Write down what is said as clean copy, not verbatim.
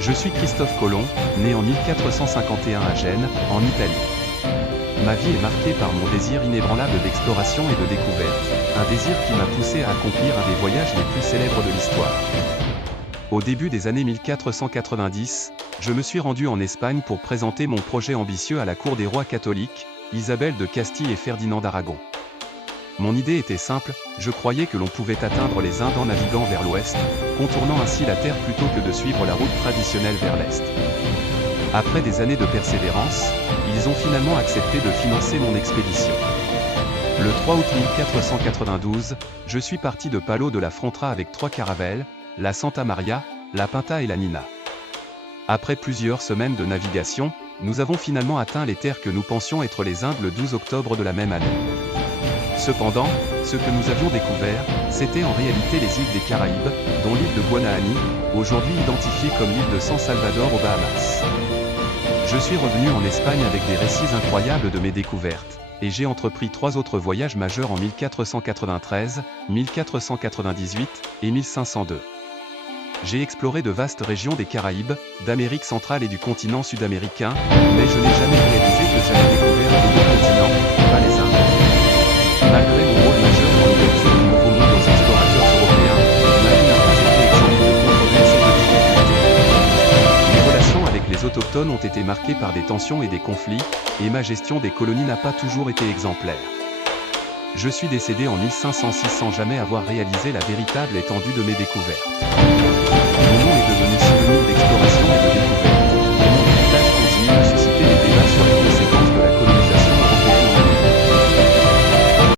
Je suis Christophe Colomb, né en 1451 à Gênes, en Italie. Ma vie est marquée par mon désir inébranlable d'exploration et de découverte, un désir qui m'a poussé à accomplir un des voyages les plus célèbres de l'histoire. Au début des années 1490, je me suis rendu en Espagne pour présenter mon projet ambitieux à la cour des rois catholiques, Isabelle de Castille et Ferdinand d'Aragon. Mon idée était simple, je croyais que l'on pouvait atteindre les Indes en naviguant vers l'ouest, contournant ainsi la terre plutôt que de suivre la route traditionnelle vers l'est. Après des années de persévérance, ils ont finalement accepté de financer mon expédition. Le 3 août 1492, je suis parti de Palau de la Frontra avec 3 caravelles, la Santa Maria, la Pinta et la Nina. Après plusieurs semaines de navigation, nous avons finalement atteint les terres que nous pensions être les Indes le 12 octobre de la même année. Cependant, ce que nous avions découvert, c'était en réalité les îles des Caraïbes, dont l'île de Guanahani, aujourd'hui identifiée comme l'île de San Salvador aux Bahamas. Je suis revenu en Espagne avec des récits incroyables de mes découvertes, et j'ai entrepris 3 autres voyages majeurs en 1493, 1498 et 1502. J'ai exploré de vastes régions des Caraïbes, d'Amérique centrale et du continent sud-américain, mais je n'ai jamais réalisé que j'avais découvert un nouveau continent, pas les Indes. Malgré mon rôle majeur dans l'ouverture du Nouveau Monde aux explorateurs européens, ma vie n'a pas été exempte de controverses et de difficultés. Mes relations avec les autochtones ont été marquées par des tensions et des conflits, et ma gestion des colonies n'a pas toujours été exemplaire. Je suis décédé en 1506 sans jamais avoir réalisé la véritable étendue de mes découvertes. Mon nom est devenu synonyme d'exploration et de découverte.